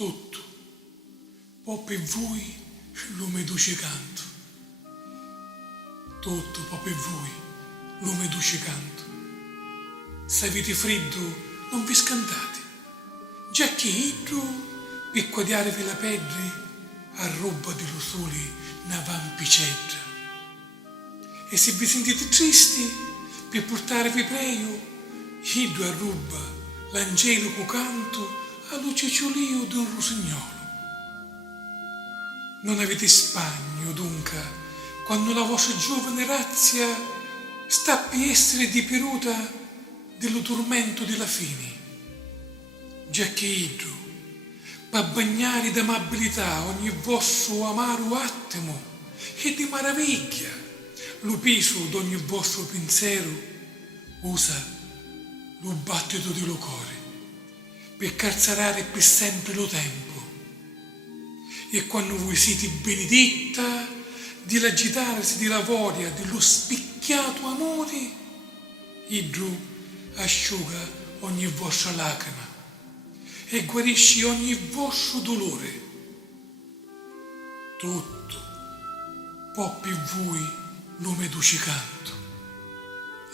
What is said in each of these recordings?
tutto, può per voi lume duce canto, tutto può per voi lume duce canto. Se avete freddo non vi scantate, già che idro per quadrarvi la pedre a roba dello sole una vampicetta. E se vi sentite tristi per portarvi preio, idro a roba l'angelico canto a luce ciolio d'un rosignolo. Non avete spagno, dunque, quando la vostra giovane razia sta per essere diperuta dello tormento della fine, già che idro, per bagnare d'amabilità ogni vostro amaro attimo e di maraviglia lo peso d'ogni vostro pensiero, usa lo battito dello cuore per carzarare per sempre lo tempo. E quando voi siete benedetta dell'agitarsi della voglia dello spicchiato amore, idro asciuga ogni vostra lacrima e guarisce ogni vostro dolore. Tutto può per voi lume duce canto.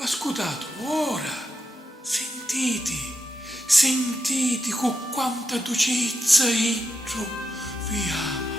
Ascoltate ora, sentite con quanta dolcezza idro vi ama.